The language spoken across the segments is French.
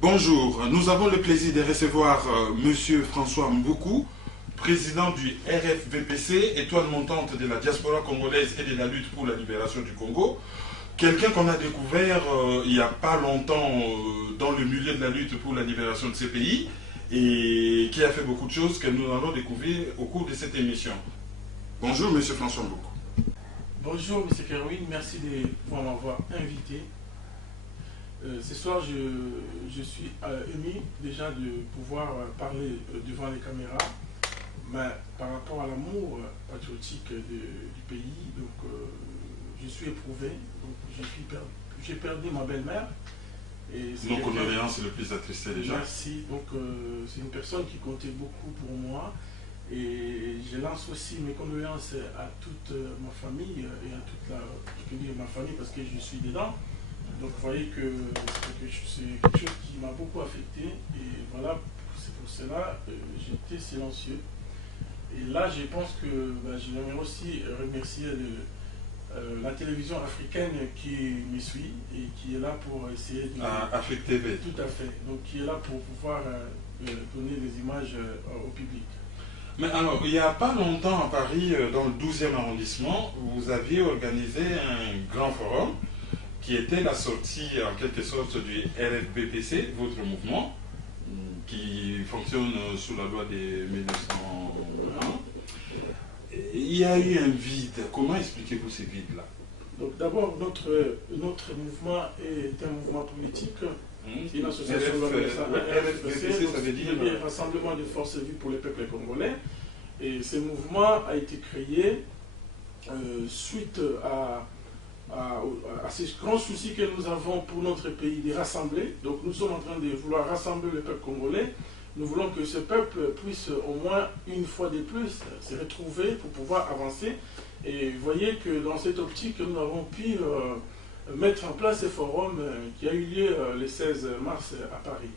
Bonjour, nous avons le plaisir de recevoir Monsieur François Mboukou, président du RFVPC, étoile montante de la diaspora congolaise et de la lutte pour la libération du Congo. Quelqu'un qu'on a découvert il n'y a pas longtemps dans le milieu de la lutte pour la libération de ces pays et qui a fait beaucoup de choses que nous allons découvrir au cours de cette émission. Bonjour Monsieur François Mboukou. Bonjour M. Kerwin, merci de m'avoir invité. Ce soir, je suis ému déjà de pouvoir parler devant les caméras, mais par rapport à l'amour patriotique du pays. Donc, je suis éprouvé. J'ai perdu ma belle-mère. Nos condoléances le plus attristé déjà. Merci. Donc, c'est une personne qui comptait beaucoup pour moi. Et je lance aussi mes condoléances à toute ma famille et à toute ma famille parce que je suis dedans. Donc vous voyez que c'est quelque chose qui m'a beaucoup affecté et voilà, c'est pour cela que j'étais silencieux. Et là je pense que j'aimerais aussi remercier la télévision africaine qui me suit et qui est là pour essayer de... Afrique TV. Tout à fait, donc qui est là pour pouvoir donner des images au public. Mais alors, il n'y a pas longtemps à Paris, dans le 12e arrondissement, vous aviez organisé un grand forum qui était la sortie en quelque sorte du RFVPC, votre mouvement, qui fonctionne sous la loi de 1901. Il y a eu un vide. Comment expliquez-vous ce vide-là? Donc d'abord, notre mouvement est un mouvement politique. C'est une association RFVPC, ça veut dire Rassemblement de forces vives pour le peuple congolais. Et ce mouvement a été créé suite à ces grands soucis que nous avons pour notre pays de rassembler. Donc nous sommes en train de vouloir rassembler le peuple congolais. Nous voulons que ce peuple puisse au moins une fois de plus se retrouver pour pouvoir avancer. Et vous voyez que dans cette optique, nous avons pu mettre en place ce forum qui a eu lieu le 16 mars à Paris.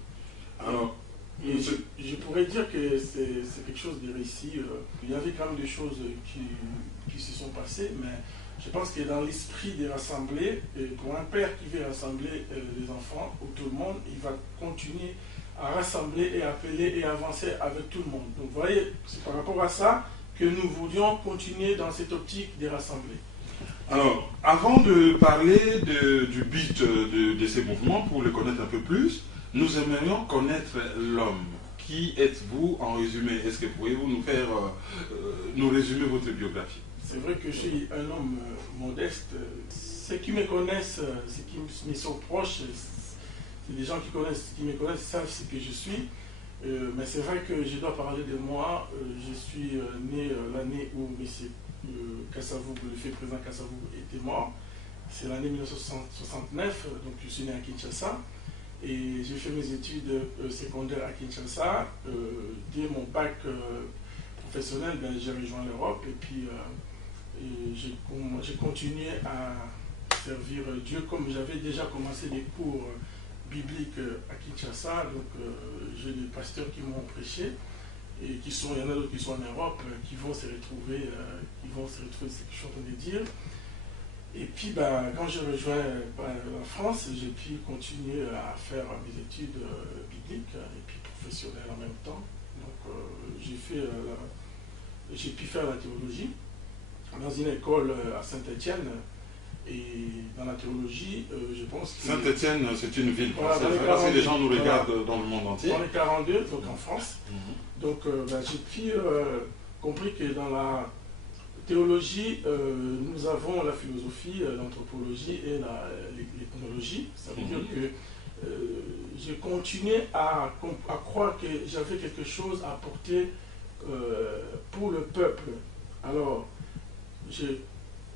Alors, et je pourrais dire que c'est quelque chose de réussi. Il y avait quand même des choses qui se sont passées, mais je pense que dans l'esprit de rassembler, pour un père qui veut rassembler les enfants ou tout le monde, il va continuer à rassembler et appeler et avancer avec tout le monde. Donc vous voyez, c'est par rapport à ça que nous voulions continuer dans cette optique de rassembler. Alors, avant de parler du but de ces mouvements, pour le connaître un peu plus, nous aimerions connaître l'homme. Qui êtes-vous en résumé? Est-ce que pouvez-vous nous résumer votre biographie? C'est vrai que je suis un homme modeste. Ceux qui me connaissent, ceux qui me sont proches, c'est des gens qui me connaissent savent ce que je suis. Mais c'est vrai que je dois parler de moi. Je suis né l'année où M. Kassavou, le fait président Kassavou, était mort. C'est l'année 1969, donc je suis né à Kinshasa. Et j'ai fait mes études secondaires à Kinshasa. Dès mon bac professionnel, j'ai rejoint l'Europe et puis j'ai continué à servir Dieu comme j'avais déjà commencé des cours bibliques à Kinshasa. Donc j'ai des pasteurs qui m'ont prêché et il y en a d'autres qui sont en Europe, qui vont se retrouver, c'est ce que je suis en train de dire. Et puis quand j'ai rejoint la France, j'ai pu continuer à faire mes études bibliques et puis professionnelles en même temps. Donc j'ai pu faire la théologie dans une école à Saint-Étienne. Et dans la théologie, je pense que... Saint-Étienne, c'est une ville française. Voilà, si les gens nous regardent dans le monde entier. Dans les 42, donc en France. Donc j'ai pu compris que dans la théologie, nous avons la philosophie, l'anthropologie et l'ethnologie. Ça veut dire que j'ai continué à croire que j'avais quelque chose à apporter pour le peuple. Alors, j'ai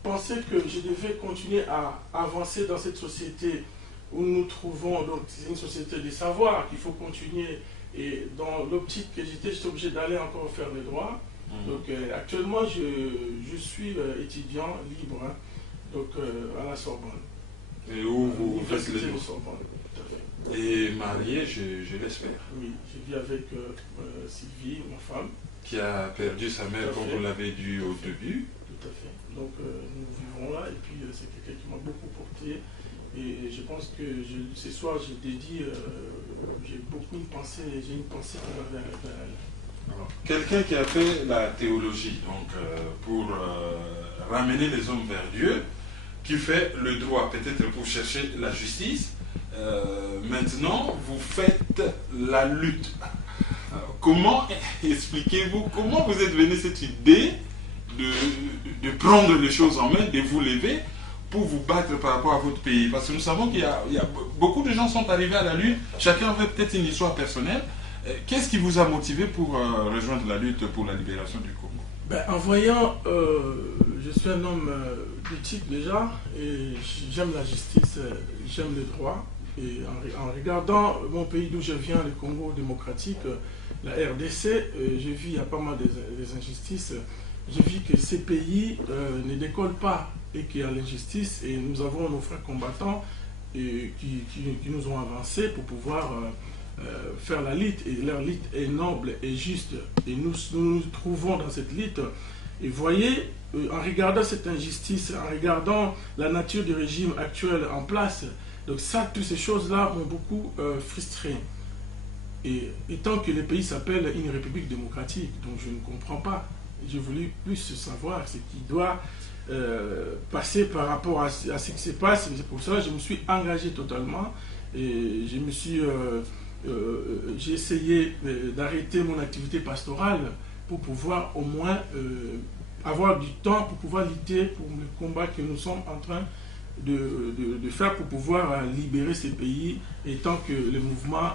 pensé que je devais continuer à avancer dans cette société où nous nous trouvons. Donc, c'est une société des savoirs qu'il faut continuer. Et dans l'optique que j'étais obligé d'aller encore faire les droits. Donc actuellement, je suis étudiant libre donc, à la Sorbonne. Et où vous faites les droits? Sorbonne, tout à fait. Et marié, je l'espère. Oui, je vis avec Sylvie, ma femme. Qui a perdu sa mère, comme vous l'avez dit au début. Tout à fait. Donc nous vivons là et puis c'est quelqu'un qui m'a beaucoup porté. Et je pense que ce soir, je dédie j'ai beaucoup une pensée, j'ai une pensée qui va vers elle. Quelqu'un qui a fait la théologie, donc pour ramener les hommes vers Dieu, qui fait le droit, peut-être pour chercher la justice, maintenant vous faites la lutte. Comment expliquez-vous, comment vous êtes venu cette idée de prendre les choses en main, de vous lever pour vous battre par rapport à votre pays? Parce que nous savons qu'il y a beaucoup de gens sont arrivés à la lutte, chacun avait peut-être une histoire personnelle. Qu'est-ce qui vous a motivé pour rejoindre la lutte pour la libération du Congo? En voyant, je suis un homme d'éthique déjà, et j'aime la justice, j'aime le droit. Et en regardant mon pays d'où je viens, le Congo démocratique, la RDC, j'ai vu il y a pas mal des injustices. J'ai vu que ces pays ne décollent pas et qu'il y a l'injustice, et nous avons nos frères combattants qui nous ont avancé pour pouvoir faire la lutte, et leur lutte est noble et juste, et nous trouvons dans cette lutte. Et voyez, en regardant cette injustice, en regardant la nature du régime actuel en place, donc ça, toutes ces choses-là m'ont beaucoup frustré. Et tant que le pays s'appelle une république démocratique, donc je ne comprends pas, j'ai voulu plus savoir ce qui doit passer par rapport à ce qui se passe. C'est pour ça que je me suis engagé totalement, et je me suis j'ai essayé d'arrêter mon activité pastorale pour pouvoir au moins avoir du temps pour pouvoir lutter pour le combat que nous sommes en train de faire pour pouvoir libérer ces pays, et tant que le mouvement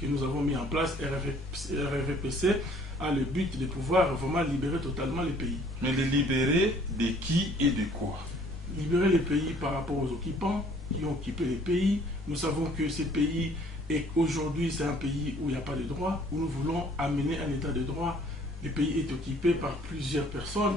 que nous avons mis en place, RVPC, a le but de pouvoir vraiment libérer totalement les pays. Mais les libérer de qui et de quoi? Libérer les pays par rapport aux occupants qui ont occupé les pays. Nous savons que ces pays, et aujourd'hui c'est un pays où il n'y a pas de droit, où nous voulons amener un état de droit. Le pays est occupé par plusieurs personnes,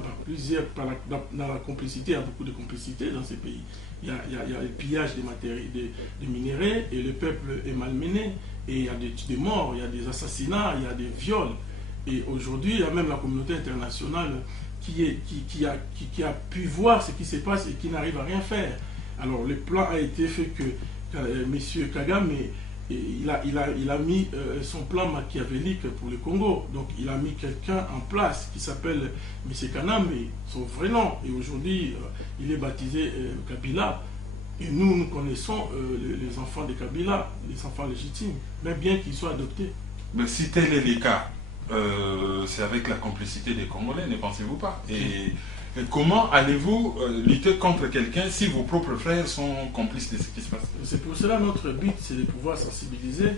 dans la complicité, il y a beaucoup de complicité dans ces pays. Il y a le pillage des matériaux, des minéraux, et le peuple est malmené, et il y a des morts, il y a des assassinats, il y a des viols. Et aujourd'hui, il y a même la communauté internationale qui a pu voir ce qui se passe et qui n'arrive à rien faire. Alors le plan a été fait que M. Kagame, il a mis son plan machiavélique pour le Congo. Donc il a mis quelqu'un en place qui s'appelle M. Kanambe, son vrai nom. Et aujourd'hui, il est baptisé Kabila. Et nous connaissons les enfants de Kabila, les enfants légitimes, même bien qu'ils soient adoptés. Mais si tel est le cas, c'est avec la complicité des Congolais, ne pensez-vous pas? Et comment allez-vous lutter contre quelqu'un si vos propres frères sont complices de ce qui se passe? C'est pour cela notre but, c'est de pouvoir sensibiliser,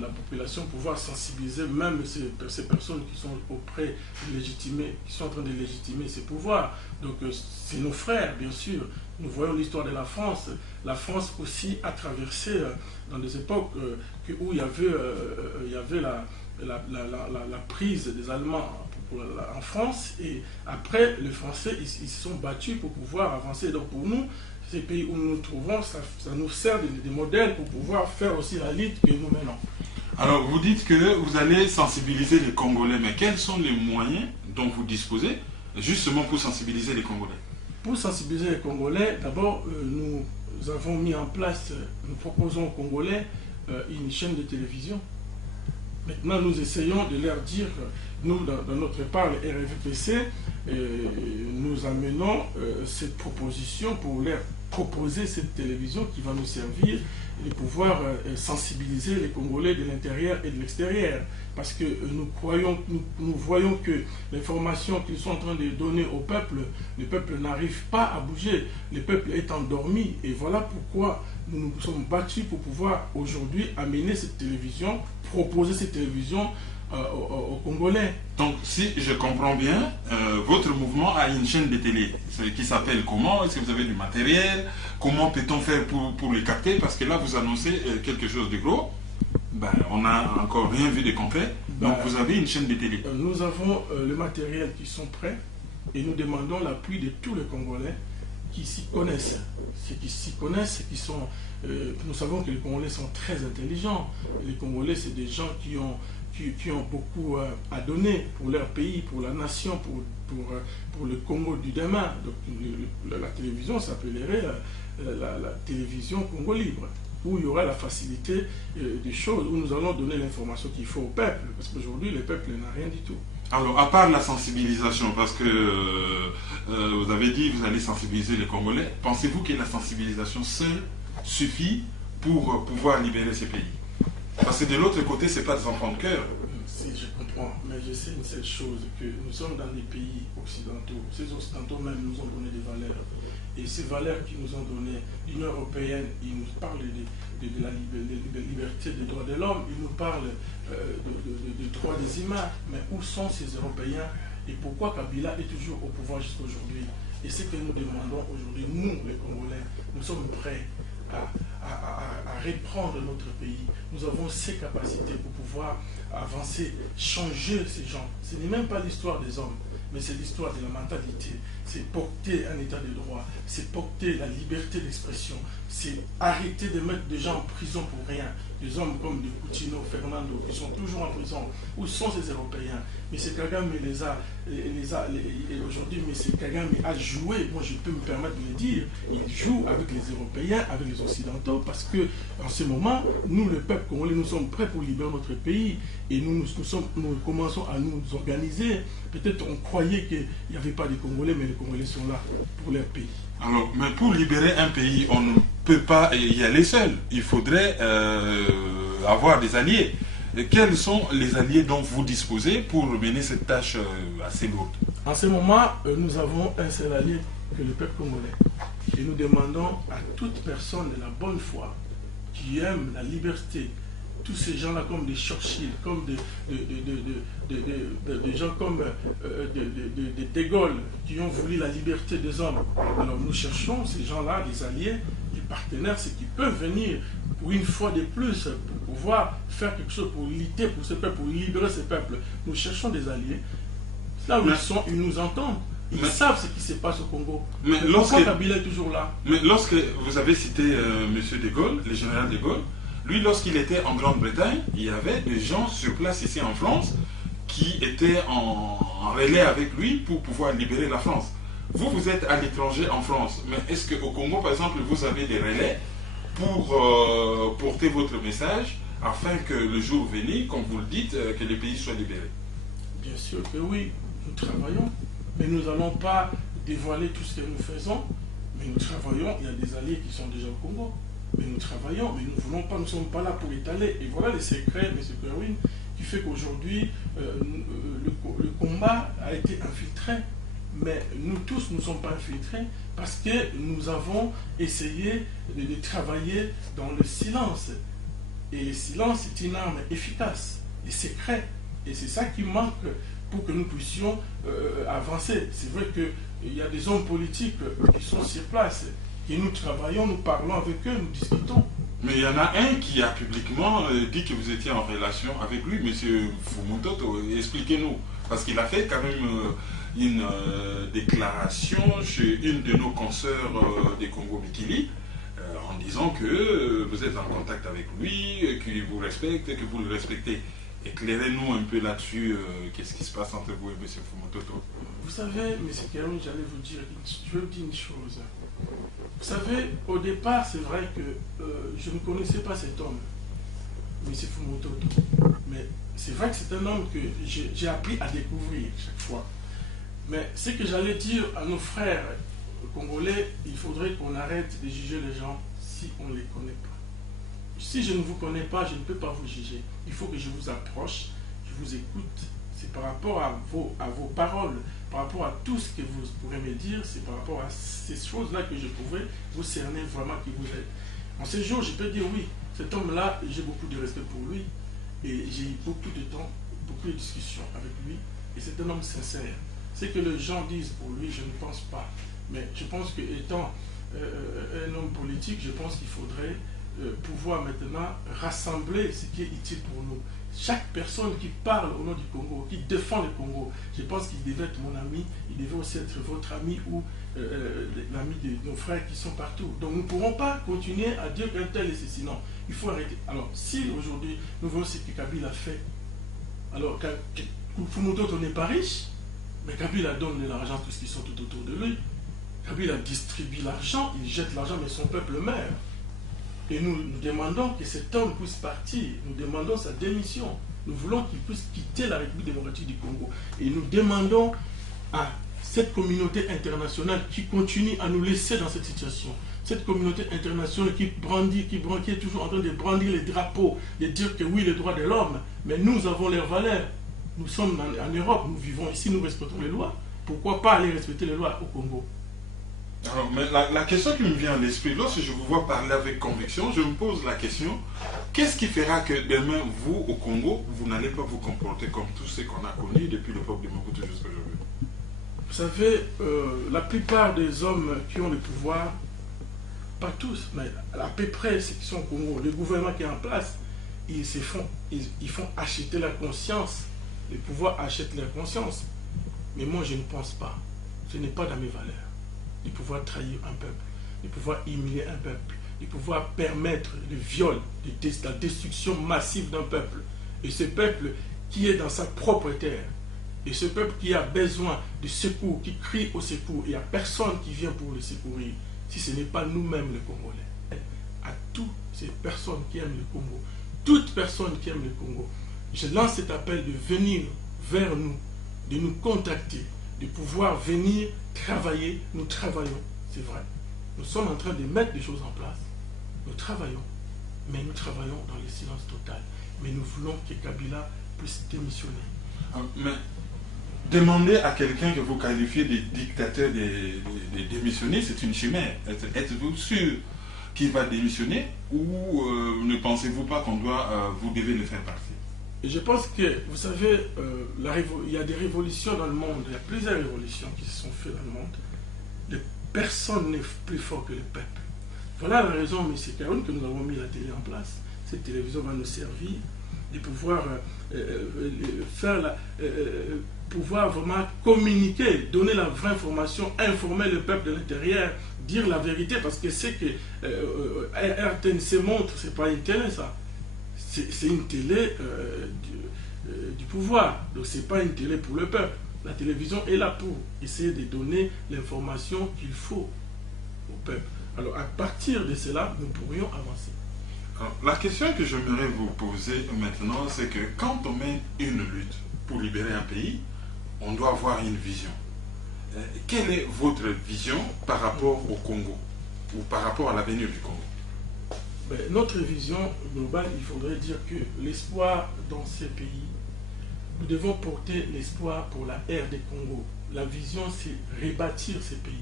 la population, pouvoir sensibiliser même ces personnes qui sont auprès de légitimer, qui sont en train de légitimer ces pouvoirs. Donc c'est nos frères, bien sûr. Nous voyons l'histoire de la France. La France aussi a traversé dans des époques où il y avait la prise des Allemands en France, et après les Français ils se sont battus pour pouvoir avancer. Donc pour nous, ces pays où nous nous trouvons, ça nous sert de modèle pour pouvoir faire aussi la lutte que nous menons. Alors vous dites que vous allez sensibiliser les Congolais, mais quels sont les moyens dont vous disposez justement pour sensibiliser les Congolais? Pour sensibiliser les Congolais, d'abord nous avons mis en place, nous proposons aux Congolais une chaîne de télévision. Maintenant nous essayons de leur dire, nous dans notre part, le RVPC, nous amenons cette proposition pour leur proposer cette télévision qui va nous servir de pouvoir sensibiliser les Congolais de l'intérieur et de l'extérieur. Parce que nous voyons que l'information qu'ils sont en train de donner au peuple, le peuple n'arrive pas à bouger, le peuple est endormi. Et voilà pourquoi nous nous sommes battus pour pouvoir aujourd'hui amener cette télévision, proposer cette télévision aux Congolais. Donc, si je comprends bien, votre mouvement a une chaîne de télé qui s'appelle comment? Est-ce que vous avez du matériel? Comment peut-on faire pour les capter? Parce que là, vous annoncez quelque chose de gros. Ben, on n'a encore rien vu de concret. Donc, vous avez une chaîne de télé. Nous avons le matériel qui sont prêts, et nous demandons l'appui de tous les Congolais qui s'y connaissent. Ceux qui s'y connaissent, qui sont... nous savons que les Congolais sont très intelligents. Les Congolais, c'est des gens qui ont beaucoup à donner pour leur pays, pour la nation, pour le Congo du demain. Donc la télévision s'appellerait la télévision Congo Libre. où il y aura la facilité des choses, où nous allons donner l'information qu'il faut au peuple. Parce qu'aujourd'hui, le peuple n'a rien du tout. Alors, à part la sensibilisation, parce que vous avez dit que vous allez sensibiliser les Congolais, pensez-vous que la sensibilisation seule suffit pour pouvoir libérer ces pays? Parce que de l'autre côté, ce n'est pas des enfants de cœur. Si, je comprends, mais je sais une seule chose, que nous sommes dans des pays occidentaux. Ces occidentaux même nous ont donné des valeurs. Et ces valeurs qu'ils nous ont données, l'Union européenne, ils nous parlent de la liberté, des droits de l'homme, ils nous parlent de droits des humains. Mais où sont ces Européens et pourquoi Kabila est toujours au pouvoir jusqu'à aujourd'hui? Et ce que nous demandons aujourd'hui, nous les Congolais, nous sommes prêts à reprendre notre pays. Nous avons ces capacités pour pouvoir avancer, changer ces gens. Ce n'est même pas l'histoire des hommes, mais c'est l'histoire de la mentalité. C'est porter un état de droit, c'est porter la liberté d'expression, c'est arrêter de mettre des gens en prison pour rien. Des hommes comme de Coutinho, Fernando, qui sont toujours en prison. Où sont ces Européens? Mais c'est Kagame les a aujourd'hui, mais c'est Kagame a joué, moi je peux me permettre de le dire, il joue avec les Européens, avec les Occidentaux, parce que en ce moment, nous, le peuple congolais, nous sommes prêts pour libérer notre pays, et nous commençons à nous organiser. Peut-être on croyait qu'il n'y avait pas de Congolais, mais les Congolais sont là pour leur pays. Alors, mais pour libérer un pays, on ne peut pas y aller seul. Il faudrait avoir des alliés. Et quels sont les alliés dont vous disposez pour mener cette tâche assez lourde? En ce moment, nous avons un seul allié, que le peuple congolais. Et nous demandons à toute personne de la bonne foi qui aime la liberté, tous ces gens-là comme des Churchill, comme des gens comme De Gaulle, qui ont voulu la liberté des hommes. Alors nous cherchons ces gens-là, des alliés, des partenaires, ceux qui peuvent venir pour une fois de plus, pour pouvoir faire quelque chose pour lutter pour ce peuple, pour libérer ce peuple. Nous cherchons des alliés. Là où ils sont, ils nous entendent. Ils savent ce qui se passe au Congo. Mais pourquoi Kabila est toujours là? Mais lorsque vous avez cité M. De Gaulle, le général de Gaulle, lui, lorsqu'il était en Grande-Bretagne, il y avait des gens sur place ici en France qui étaient en relais avec lui pour pouvoir libérer la France. Vous, vous êtes à l'étranger en France, mais est-ce qu'au Congo, par exemple, vous avez des relais pour porter votre message afin que le jour venu, comme vous le dites, que les pays soient libérés? Bien sûr que oui, nous travaillons, mais nous n'allons pas dévoiler tout ce que nous faisons, mais nous travaillons, il y a des alliés qui sont déjà au Congo. Mais nous travaillons, mais nous ne voulons pas, nous ne sommes pas là pour étaler. Et voilà les secrets, M. Kerwin, qui fait qu'aujourd'hui, le combat a été infiltré. Mais nous tous, nous ne sommes pas infiltrés parce que nous avons essayé de travailler dans le silence. Et le silence est une arme efficace, et secret. Et c'est ça qui manque pour que nous puissions avancer. C'est vrai qu'il y a des hommes politiques qui sont sur place. Et nous travaillons, nous parlons avec eux, nous discutons. Mais il y en a un qui a publiquement dit que vous étiez en relation avec lui, M. Fumutoto. Expliquez-nous. Parce qu'il a fait quand même une déclaration chez une de nos consoeurs des Congo Mikili, en disant que vous êtes en contact avec lui, qu'il vous respecte, que vous le respectez. Éclairez-nous un peu là-dessus, qu'est-ce qui se passe entre vous et M. Fumutoto? Vous savez, M. Kerwin, j'allais vous dire, je vais vous dire une chose. Vous savez, au départ, c'est vrai que je ne connaissais pas cet homme, M. Fumutoto. Mais c'est vrai que c'est un homme que j'ai appris à découvrir chaque fois. Mais ce que j'allais dire à nos frères congolais, il faudrait qu'on arrête de juger les gens si on ne les connaît pas. Si je ne vous connais pas, je ne peux pas vous juger. Il faut que je vous approche, je vous écoute. C'est par rapport à vos paroles, par rapport à tout ce que vous pourrez me dire, c'est par rapport à ces choses-là que je pourrais vous cerner vraiment qui vous êtes. En ce jour, je peux dire oui, cet homme-là, j'ai beaucoup de respect pour lui, et j'ai eu beaucoup de temps, beaucoup de discussions avec lui, et c'est un homme sincère. Ce que les gens disent pour lui, je ne pense pas. Mais je pense qu'étant un homme politique, je pense qu'il faudrait pouvoir maintenant rassembler ce qui est utile pour nous. Chaque personne qui parle au nom du Congo, qui défend le Congo, je pense qu'il devait être mon ami, il devait aussi être votre ami ou l'ami de nos frères qui sont partout. Donc nous ne pourrons pas continuer à dire qu'un tel est ceci. Non, il faut arrêter. Alors si aujourd'hui nous voyons ce que Kabila a fait, alors Fumutoto n'est pas riche, mais Kabila donne de l'argent à tous ceux qui sont tout autour de lui. Kabila distribue l'argent, il jette l'argent, mais son peuple meurt. Et nous demandons que cet homme puisse partir. Nous demandons sa démission. Nous voulons qu'il puisse quitter la République démocratique du Congo. Et nous demandons à cette communauté internationale qui continue à nous laisser dans cette situation. Cette communauté internationale qui est toujours en train de brandir les drapeaux, de dire que oui, les droits de l'homme, mais nous avons leurs valeurs. Nous sommes en Europe, nous vivons ici, nous respectons les lois. Pourquoi pas aller respecter les lois au Congo? Alors, mais la question qui me vient à l'esprit, lorsque je vous vois parler avec conviction, je me pose la question, qu'est-ce qui fera que demain, vous, au Congo, vous n'allez pas vous comporter comme tous ceux qu'on a connus depuis l'époque de Mobutu jusqu'à aujourd'hui? Vous savez, la plupart des hommes qui ont le pouvoir, pas tous, mais à peu près ceux qui sont au Congo, le gouvernement qui est en place, ils font acheter la conscience. Le pouvoir achète leur conscience. Mais moi, je ne pense pas. Ce n'est pas dans mes valeurs. De pouvoir trahir un peuple, de pouvoir humilier un peuple, de pouvoir permettre le viol, la destruction massive d'un peuple. Et ce peuple qui est dans sa propre terre, et ce peuple qui a besoin de secours, qui crie au secours, il n'y a personne qui vient pour le secourir, si ce n'est pas nous-mêmes les Congolais. À toutes ces personnes qui aiment le Congo, toute personne qui aime le Congo, je lance cet appel de venir vers nous, de nous contacter, de pouvoir venir travailler. Nous travaillons, c'est vrai. Nous sommes en train de mettre des choses en place. Nous travaillons, mais nous travaillons dans le silence total. Mais nous voulons que Kabila puisse démissionner. Mais demander à quelqu'un que vous qualifiez de dictateur de démissionner, c'est une chimère. Êtes-vous sûr qu'il va démissionner ou ne pensez-vous pas qu'on doit, vous devez le faire partir? Je pense que, vous savez, il y a des révolutions dans le monde, il y a plusieurs révolutions qui se sont faites dans le monde. Personne n'est plus fort que le peuple. Voilà la raison, M. Karoun, que nous avons mis la télé en place. Cette télévision va nous servir de pouvoir pouvoir vraiment communiquer, donner la vraie information, informer le peuple de l'intérieur, dire la vérité, parce que c'est que RTNC montre, c'est pas une télé ça. C'est une télé du pouvoir, donc c'est pas une télé pour le peuple. La télévision est là pour essayer de donner l'information qu'il faut au peuple. Alors à partir de cela, nous pourrions avancer. Alors, la question que j'aimerais vous poser maintenant, c'est que quand on mène une lutte pour libérer un pays, on doit avoir une vision. Quelle est votre vision par rapport au Congo ou par rapport à l'avenir du Congo? Notre vision globale, il faudrait dire que l'espoir dans ces pays, nous devons porter l'espoir pour la ère des Congo. La vision, c'est rebâtir ces pays.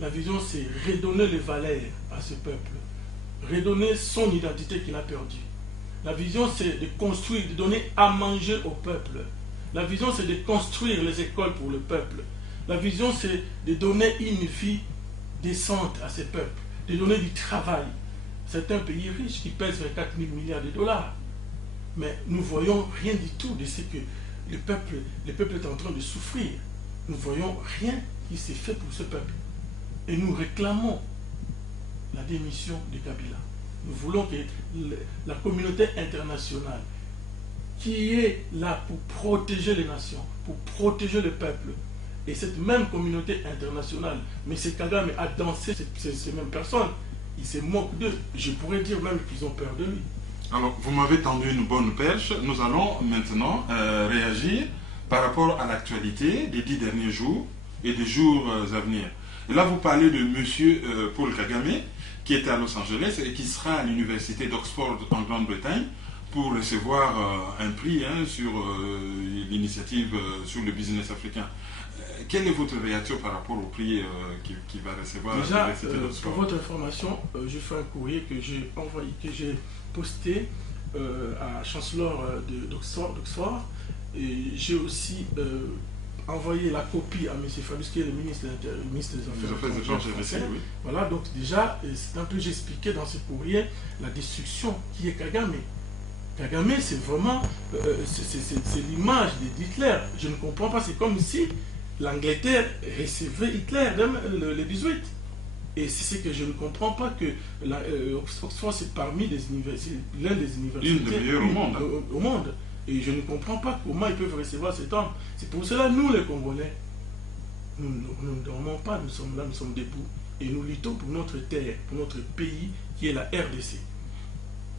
La vision, c'est redonner les valeurs à ce peuple, redonner son identité qu'il a perdue. La vision, c'est de construire, de donner à manger au peuple. La vision, c'est de construire les écoles pour le peuple. La vision, c'est de donner une vie décente à ces peuples, de donner du travail. C'est un pays riche qui pèse 24 000 milliards de dollars. Mais nous ne voyons rien du tout de ce que le peuple est en train de souffrir. Nous ne voyons rien qui s'est fait pour ce peuple. Et nous réclamons la démission de Kabila. Nous voulons que la communauté internationale, qui est là pour protéger les nations, pour protéger le peuple, et cette même communauté internationale, M. Kagame a dansé ces mêmes personnes, il se moque d'eux. Je pourrais dire même qu'ils ont peur de lui. Alors, vous m'avez tendu une bonne perche. Nous allons maintenant réagir par rapport à l'actualité des 10 derniers jours et des jours à venir. Et là, vous parlez de M. Paul Kagame, qui était à Los Angeles et qui sera à l'université d'Oxford en Grande-Bretagne pour recevoir un prix sur l'initiative sur le business africain. Quelle est votre réaction par rapport au prix qu'il va recevoir à l'université d'Oxford? Pour votre information, je fais un courrier que j'ai envoyé, que j'ai posté à chancellor d'Oxford, et j'ai aussi envoyé la copie à M. Fabius, qui est le ministre des Affaires étrangères français. Oui. Voilà, donc déjà, c'est un peu, j'ai expliqué dans ce courrier la destruction qui est Kagame. Kagame, c'est vraiment, c'est l'image d'Hitler. Je ne comprends pas, c'est comme si l'Angleterre recevait Hitler le 18. Et c'est ce que je ne comprends pas, que Oxford, c'est parmi les universités, l'un des universités une des meilleures au monde. Et je ne comprends pas comment ils peuvent recevoir cet homme. C'est pour cela, nous les Congolais, nous ne dormons pas, nous sommes là, nous sommes debout. et nous luttons pour notre terre, pour notre pays qui est la RDC.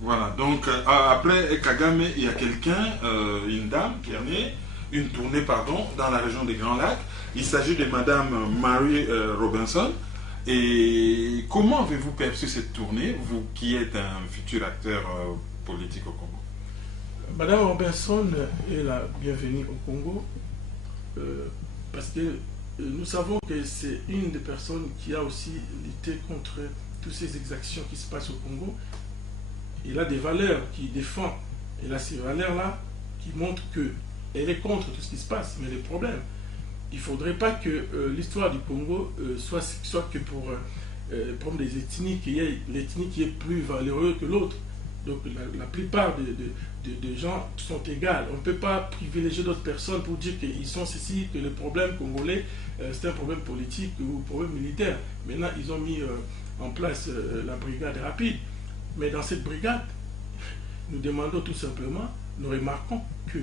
Voilà, donc après Kagame, il y a quelqu'un, une dame qui a mené une tournée dans la région des Grands Lacs. Il s'agit de Madame Mary Robinson. Et comment avez-vous perçu cette tournée, vous qui êtes un futur acteur politique au Congo? Madame Robinson est la bienvenue au Congo parce que nous savons que c'est une des personnes qui a aussi lutté contre toutes ces exactions qui se passent au Congo. Il a des valeurs qu'il défend. Elle a ces valeurs-là qui montrent qu'elle est contre tout ce qui se passe. Mais le problème, il ne faudrait pas que l'histoire du Congo soit que pour prendre des ethnies, qu'il y ait l'ethnie qui est plus valeureuse que l'autre. Donc la plupart des gens sont égales. On ne peut pas privilégier d'autres personnes pour dire qu'ils sont ceci, que le problème congolais, c'est un problème politique ou un problème militaire. Maintenant, ils ont mis en place la brigade rapide. Mais dans cette brigade, nous demandons tout simplement, nous remarquons que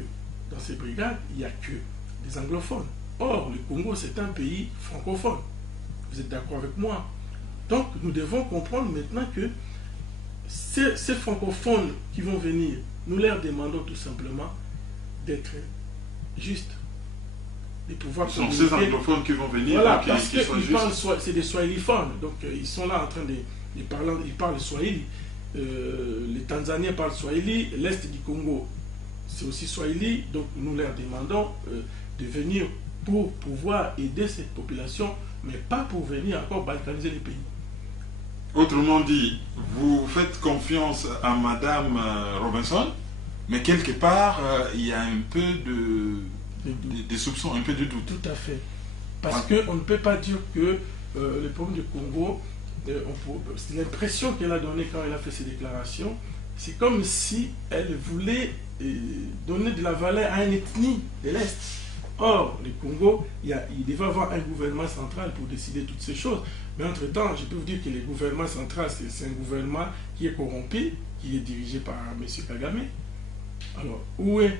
dans ces brigades, il n'y a que des anglophones. Or, le Congo, c'est un pays francophone. Vous êtes d'accord avec moi? Donc, nous devons comprendre maintenant que ces francophones qui vont venir, nous leur demandons tout simplement d'être justes, de pouvoir communiquer. Ce sont ces anglophones qui vont venir, voilà, parce qu'ils parlent, c'est des swahiliphones, donc ils sont là en train de parler, ils parlent swahili. Les Tanzaniens parlent swahili, l'Est du Congo, c'est aussi swahili, donc nous leur demandons de venir pour pouvoir aider cette population, mais pas pour venir encore balkaniser les pays. Autrement dit, vous faites confiance à Madame Robinson, mais quelque part, il y a un peu de soupçons, un peu de doute. Tout à fait. Parce qu'on ne peut pas dire que le problème du Congo, c'est l'impression qu'elle a donnée quand elle a fait ses déclarations, c'est comme si elle voulait donner de la valeur à une ethnie de l'Est. Or, le Congo, il devait avoir un gouvernement central pour décider toutes ces choses. Mais entre-temps, je peux vous dire que le gouvernement central, c'est un gouvernement qui est corrompu, qui est dirigé par M. Kagame. Alors, où est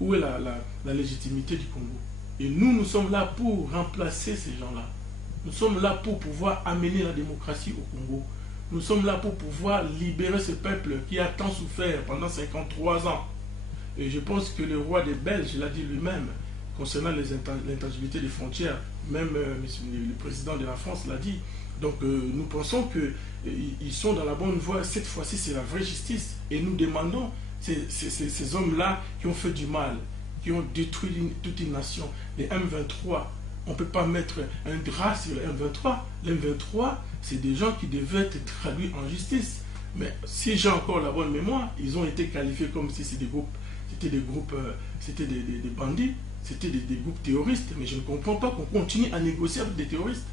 la légitimité du Congo? Et nous sommes là pour remplacer ces gens-là. Nous sommes là pour pouvoir amener la démocratie au Congo. Nous sommes là pour pouvoir libérer ce peuple qui a tant souffert pendant 53 ans. Et je pense que le roi des Belges l'a dit lui-même, concernant l'intangibilité des frontières, même le président de la France l'a dit. Donc nous pensons qu'ils sont dans la bonne voie. Cette fois-ci, c'est la vraie justice. Et nous demandons, ces hommes-là qui ont fait du mal, qui ont détruit toute une nation, les M23, on ne peut pas mettre un drap sur les M23. Les M23, c'est des gens qui devaient être traduits en justice. Mais si j'ai encore la bonne mémoire, ils ont été qualifiés comme si c'était des bandits. C'était des groupes terroristes, mais je ne comprends pas qu'on continue à négocier avec des terroristes.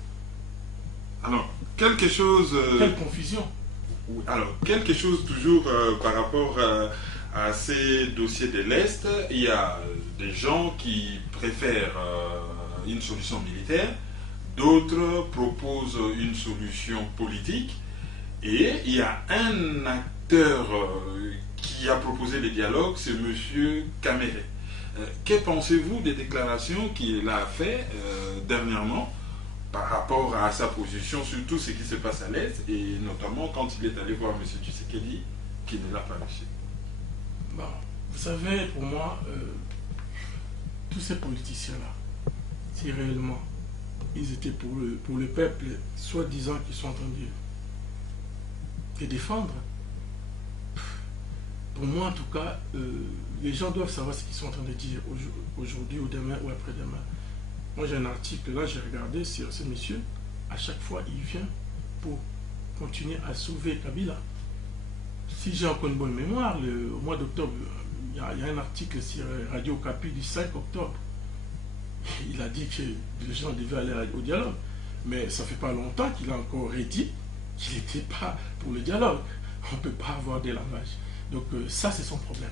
Alors, quelque chose... Quelle confusion. Alors, quelque chose toujours par rapport à ces dossiers de l'Est, il y a des gens qui préfèrent une solution militaire, d'autres proposent une solution politique, et il y a un acteur qui a proposé le dialogue, c'est M. Kamere. Que pensez-vous des déclarations qu'il a faites dernièrement par rapport à sa position sur tout ce qui se passe à l'Est, et notamment quand il est allé voir M. Tshisekedi, qui ne l'a pas reçu? Bon, vous savez, pour moi, tous ces politiciens-là, si réellement ils étaient pour le peuple, soi-disant qu'ils sont en train de défendre, pour moi en tout cas, les gens doivent savoir ce qu'ils sont en train de dire aujourd'hui ou demain ou après-demain. Moi j'ai un article là, j'ai regardé sur ce monsieur, à chaque fois il vient pour continuer à sauver Kabila. Si j'ai encore une bonne mémoire, au mois d'octobre, il y a un article sur Radio Okapi du 5 octobre. Il a dit que les gens devaient aller au dialogue. Mais ça fait pas longtemps qu'il a encore dit qu'il n'était pas pour le dialogue. On ne peut pas avoir des langages. Donc ça, c'est son problème.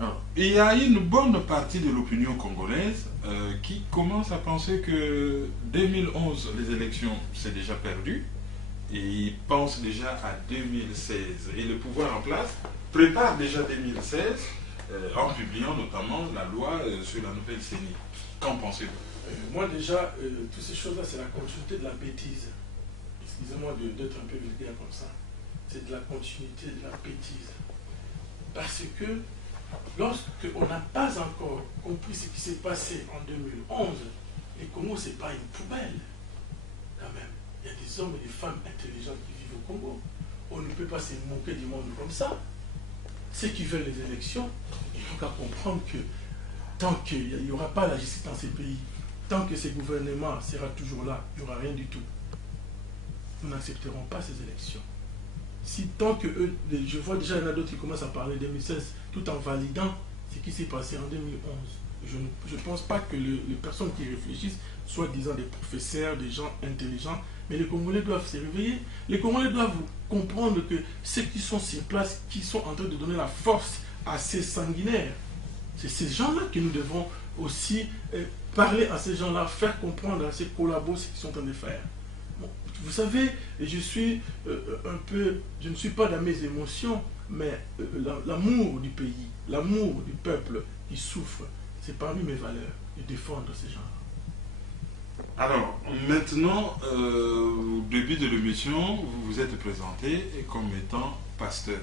Alors, il y a une bonne partie de l'opinion congolaise qui commence à penser que 2011, les élections, c'est déjà perdu. Et ils pensent déjà à 2016. Et le pouvoir en place prépare déjà 2016 en publiant notamment la loi sur la nouvelle CENI. Qu'en pensez-vous? Moi déjà, toutes ces choses-là, c'est la continuité de la bêtise. excusez-moi d'être un peu vulgaire comme ça, c'est de la continuité de la bêtise. Parce que lorsqu'on n'a pas encore compris ce qui s'est passé en 2011, le Congo, ce n'est pas une poubelle, quand même. Il y a des hommes et des femmes intelligents qui vivent au Congo. On ne peut pas se moquer du monde comme ça. Ceux qui veulent les élections, il faut qu'à comprendre que tant qu'il n'y aura pas la justice dans ces pays, tant que ce gouvernement sera toujours là, il n'y aura rien du tout. Nous n'accepterons pas ces élections. Si tant que eux, je vois déjà il y en a d'autres qui commencent à parler de 2016, tout en validant ce qui s'est passé en 2011. Je ne pense pas que les personnes qui réfléchissent soient disant des professeurs, des gens intelligents, mais les Congolais doivent se réveiller. Les Congolais doivent comprendre que ceux qui sont sur place, qui sont en train de donner la force à ces sanguinaires, c'est ces gens-là que nous devons aussi parler à ces gens-là, faire comprendre à ces collabos ce qu'ils sont en train de faire. Bon, vous savez, je suis je ne suis pas dans mes émotions, mais l'amour du pays, l'amour du peuple qui souffre, c'est parmi mes valeurs de défendre ces gens-là. Alors, maintenant, au début de l'émission, vous vous êtes présenté comme étant pasteur.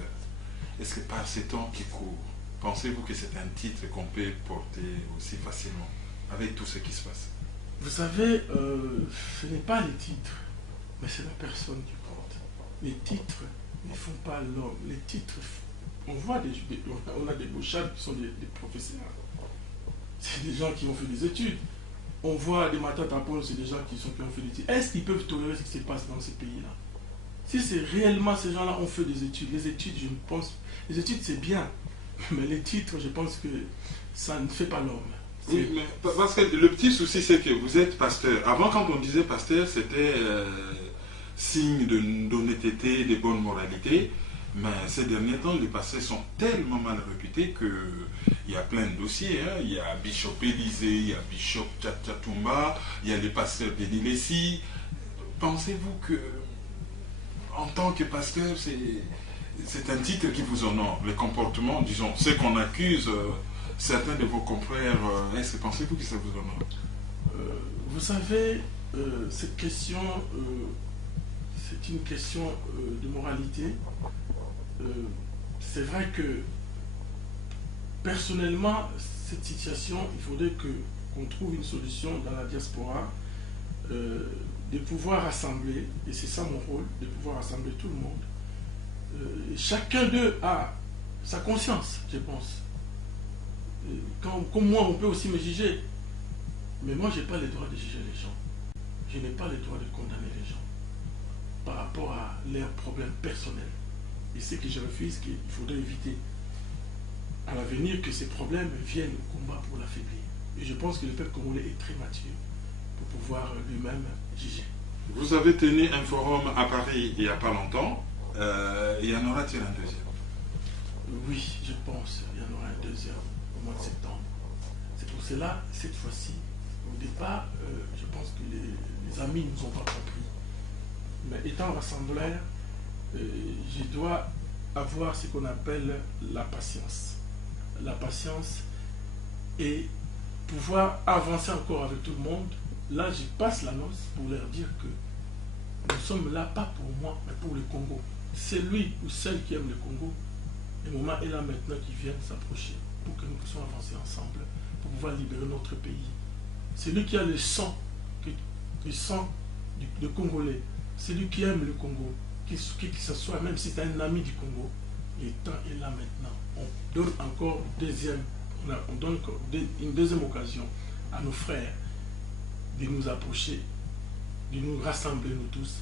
Est-ce que par ces temps qui courent, pensez-vous que c'est un titre qu'on peut porter aussi facilement, avec tout ce qui se passe? Vous savez, ce n'est pas les titres, mais c'est la personne qui porte. Les titres ne font pas l'homme. Les titres, on voit on a des bouchards qui sont des professeurs. C'est des gens qui ont fait des études. On voit des matatapons, c'est des gens qui ont fait des études. Est-ce qu'ils peuvent tolérer ce qui se passe dans ces pays-là? Si c'est réellement ces gens-là ont fait des études, les études, je pense, les études c'est bien, mais les titres, je pense que ça ne fait pas l'homme. Oui, mais parce que le petit souci, c'est que vous êtes pasteur. Avant, quand on disait pasteur, c'était signe d'honnêteté, de bonne moralité. Mais ces derniers temps, les pasteurs sont tellement mal réputés qu'il y a plein de dossiers. Hein. Il y a Bishop Élysée, il y a Bishop Tchatumba, il y a les pasteurs de Nilessi. Pensez-vous que, en tant que pasteur, c'est un titre qui vous honore? Les comportements, disons, ce qu'on accuse certains de vos confrères, est-ce que pensez-vous que ça vous honore? Vous savez, cette question, c'est une question de moralité. C'est vrai que personnellement, cette situation, il faudrait qu'on trouve une solution dans la diaspora, de pouvoir rassembler, et c'est ça mon rôle, de pouvoir rassembler tout le monde. Chacun d'eux a sa conscience, je pense. Comme moi, on peut aussi me juger, mais moi, je n'ai pas le droit de juger les gens. Je n'ai pas le droit de condamner les gens par rapport à leurs problèmes personnels. Et ce que je refuse, qu'il faudrait éviter à l'avenir que ces problèmes viennent au combat pour l'affaiblir. Et je pense que le peuple congolais est très mature pour pouvoir lui-même juger. Vous avez tenu un forum à Paris il n'y a pas longtemps. Il y en aura-t-il un deuxième? Oui, je pense qu'il y en aura un deuxième au mois de septembre. C'est pour cela, cette fois-ci, au départ, je pense que les amis ne nous ont pas compris. Mais étant rassembleur, je dois avoir ce qu'on appelle la patience. La patience et pouvoir avancer encore avec tout le monde. Là, je passe la noce pour leur dire que nous sommes là, pas pour moi, mais pour le Congo. Celui ou celle qui aime le Congo, le moment est là maintenant qu'ils viennent s'approcher pour que nous puissions avancer ensemble, pour pouvoir libérer notre pays. Celui qui a le sang de Congolais, celui qui aime le Congo, qui que ce soit, même si c'est un ami du Congo, le temps est là maintenant. On donne encore on donne une deuxième occasion à nos frères de nous approcher, de nous rassembler nous tous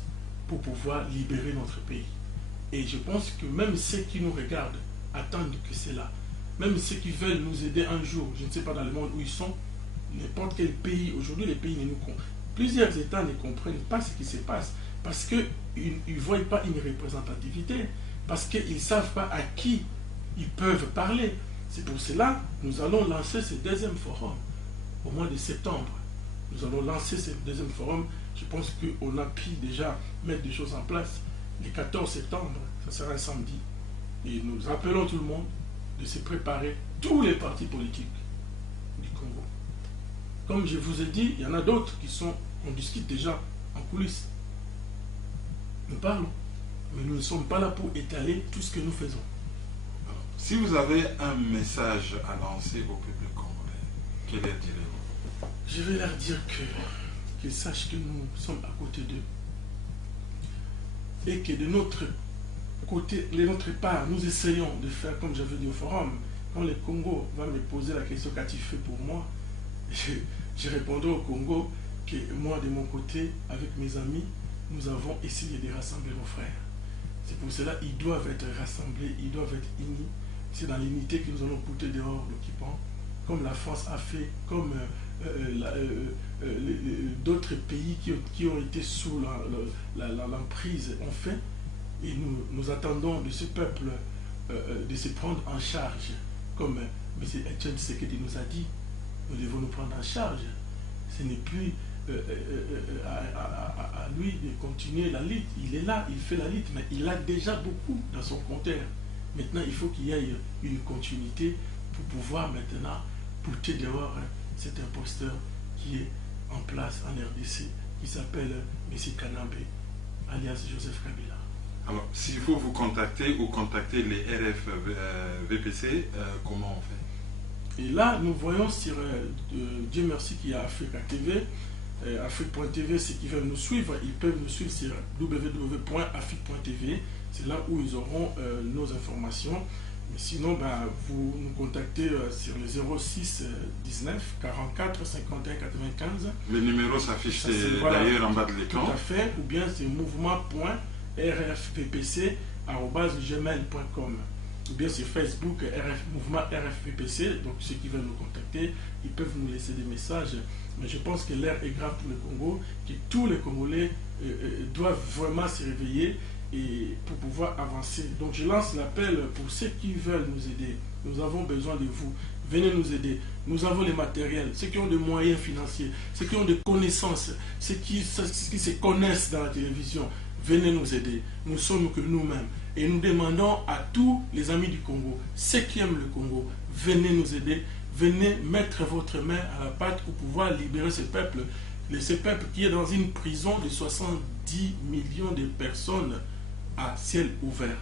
pour pouvoir libérer notre pays. Et je pense que même ceux qui nous regardent attendent que c'est là. Même ceux qui veulent nous aider un jour, je ne sais pas dans le monde où ils sont, n'importe quel pays, aujourd'hui les pays ne nous comprennent. Plusieurs États ne comprennent pas ce qui se passe parce qu'ils ne voient pas une représentativité, parce qu'ils ne savent pas à qui ils peuvent parler. C'est pour cela que nous allons lancer ce deuxième forum au mois de septembre. Nous allons lancer ce deuxième forum. Je pense qu'on a pu déjà mettre des choses en place. Le 14 septembre, ça sera un samedi. Et nous appelons tout le monde de se préparer, tous les partis politiques du Congo. Comme je vous ai dit, il y en a d'autres qui sont, on discute déjà en coulisses. Nous parlons, mais nous ne sommes pas là pour étaler tout ce que nous faisons. Alors, si vous avez un message à lancer au peuple congolais, quel leur direz-vous? Je vais leur dire qu'ils sachent que nous sommes à côté d'eux et que de notre côté, de notre part, nous essayons de faire comme j'avais dit au forum. Quand le Congo va me poser la question qu'as-tu fait pour moi, je répondrai au Congo que moi, de mon côté, avec mes amis, nous avons essayé de rassembler nos frères. C'est pour cela qu'ils doivent être rassemblés, ils doivent être unis. C'est dans l'unité que nous allons pousser dehors l'occupant, comme la France a fait, comme d'autres pays qui ont été sous l'emprise ont fait. Et nous attendons de ce peuple de se prendre en charge, comme M. Etienne Tshisekedi nous a dit. Nous devons nous prendre en charge. Ce n'est plus à lui de continuer la lutte. Il est là, il fait la lutte, mais il a déjà beaucoup dans son compteur. Maintenant, il faut qu'il y ait une continuité pour pouvoir maintenant pousser dehors cet imposteur qui est en place en RDC, qui s'appelle M. Kanambe, alias Joseph Kabila. Alors, s'il faut vous contacter ou contacter les RFVPC, comment on fait? Et là, nous voyons sur Dieu merci qu'il y a Africa TV, Afrique.tv, ceux qui veulent nous suivre, ils peuvent nous suivre sur www.afrique.tv. C'est là où ils auront nos informations. Mais sinon, vous nous contactez sur le 06 19 44 51 95. Le numéro s'affiche d'ailleurs en bas de l'écran. Tout à fait. Ou bien c'est mouvement.rfvpc@gmail.com. Ou bien c'est Facebook, mouvement RFVPC. Donc ceux qui veulent nous contacter, ils peuvent nous laisser des messages. Mais je pense que l'heure est grave pour le Congo, que tous les Congolais doivent vraiment se réveiller et pour pouvoir avancer. Donc je lance l'appel pour ceux qui veulent nous aider. Nous avons besoin de vous. Venez nous aider. Nous avons les matériels, ceux qui ont des moyens financiers, ceux qui ont des connaissances, ceux qui se connaissent dans la télévision. Venez nous aider. Nous sommes que nous-mêmes. Et nous demandons à tous les amis du Congo, ceux qui aiment le Congo, venez nous aider. Venez mettre votre main à la pâte pour pouvoir libérer ce peuple qui est dans une prison de 70 millions de personnes à ciel ouvert.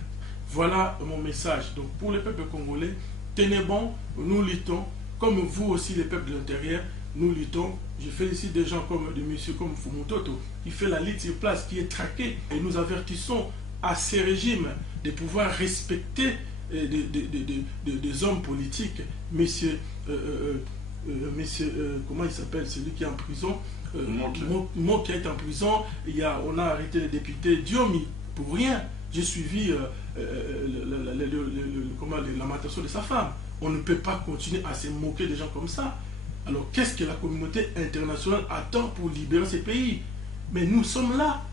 Voilà mon message. Donc pour le peuple congolais, tenez bon, nous luttons, comme vous aussi les peuples de l'intérieur, nous luttons. Je félicite des gens comme des messieurs comme Fumutoto, qui fait la lutte sur place, qui est traqué. Et nous avertissons à ces régimes de pouvoir respecter des hommes politiques. Messieurs, comment il s'appelle, celui qui est en prison, Mo qui est en prison, on a arrêté le député Diomi pour rien. J'ai suivi la lamentation de sa femme. On ne peut pas continuer à se moquer des gens comme ça. Alors qu'est-ce que la communauté internationale attend pour libérer ces pays? Mais nous sommes là.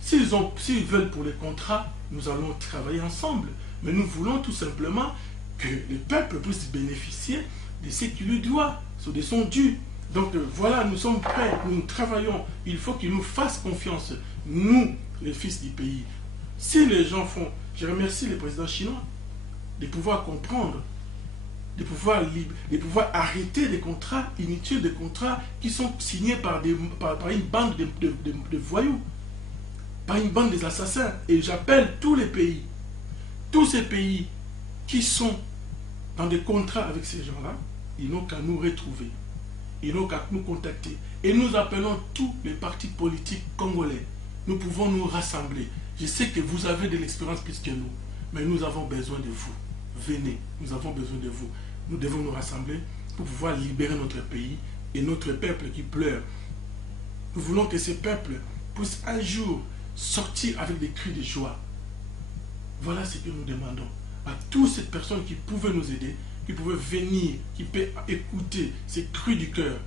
S'ils veulent pour les contrats, nous allons travailler ensemble. Mais nous voulons tout simplement que le peuple puisse bénéficier de ce qu'il lui doit, de son dû. Donc voilà, nous sommes prêts, nous travaillons. Il faut qu'ils nous fassent confiance, nous, les fils du pays. Si les gens font, je remercie les présidents chinois de pouvoir comprendre, de pouvoir arrêter des contrats inutiles, des contrats qui sont signés par une bande de voyous, par une bande des assassins. Et j'appelle tous les pays, tous ces pays qui sont dans des contrats avec ces gens-là, ils n'ont qu'à nous retrouver, ils n'ont qu'à nous contacter. Et nous appelons tous les partis politiques congolais. Nous pouvons nous rassembler. Je sais que vous avez de l'expérience plus que nous, mais nous avons besoin de vous. Venez, nous avons besoin de vous. Nous devons nous rassembler pour pouvoir libérer notre pays et notre peuple qui pleure. Nous voulons que ce peuple puisse un jour sortir avec des cris de joie. Voilà ce que nous demandons à toutes ces personnes qui pouvaient nous aider, qui pouvaient venir, qui peuvent écouter ces cris du cœur.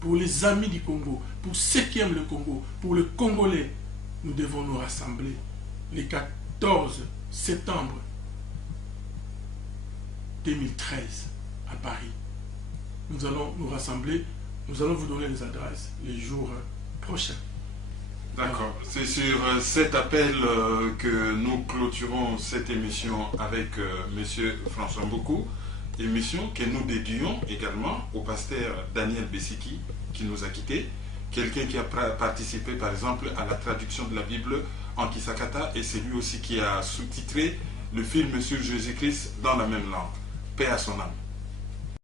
Pour les amis du Congo, pour ceux qui aiment le Congo, pour le Congolais, nous devons nous rassembler le 14 septembre 2013 à Paris. Nous allons nous rassembler, nous allons vous donner les adresses les jours prochains. D'accord. C'est sur cet appel que nous clôturons cette émission avec M. François Mboukou. Émission que nous dédions également au pasteur Daniel Bessiki qui nous a quittés. Quelqu'un qui a participé par exemple à la traduction de la Bible en Kisakata et c'est lui aussi qui a sous-titré le film sur Jésus-Christ dans la même langue. Paix à son âme.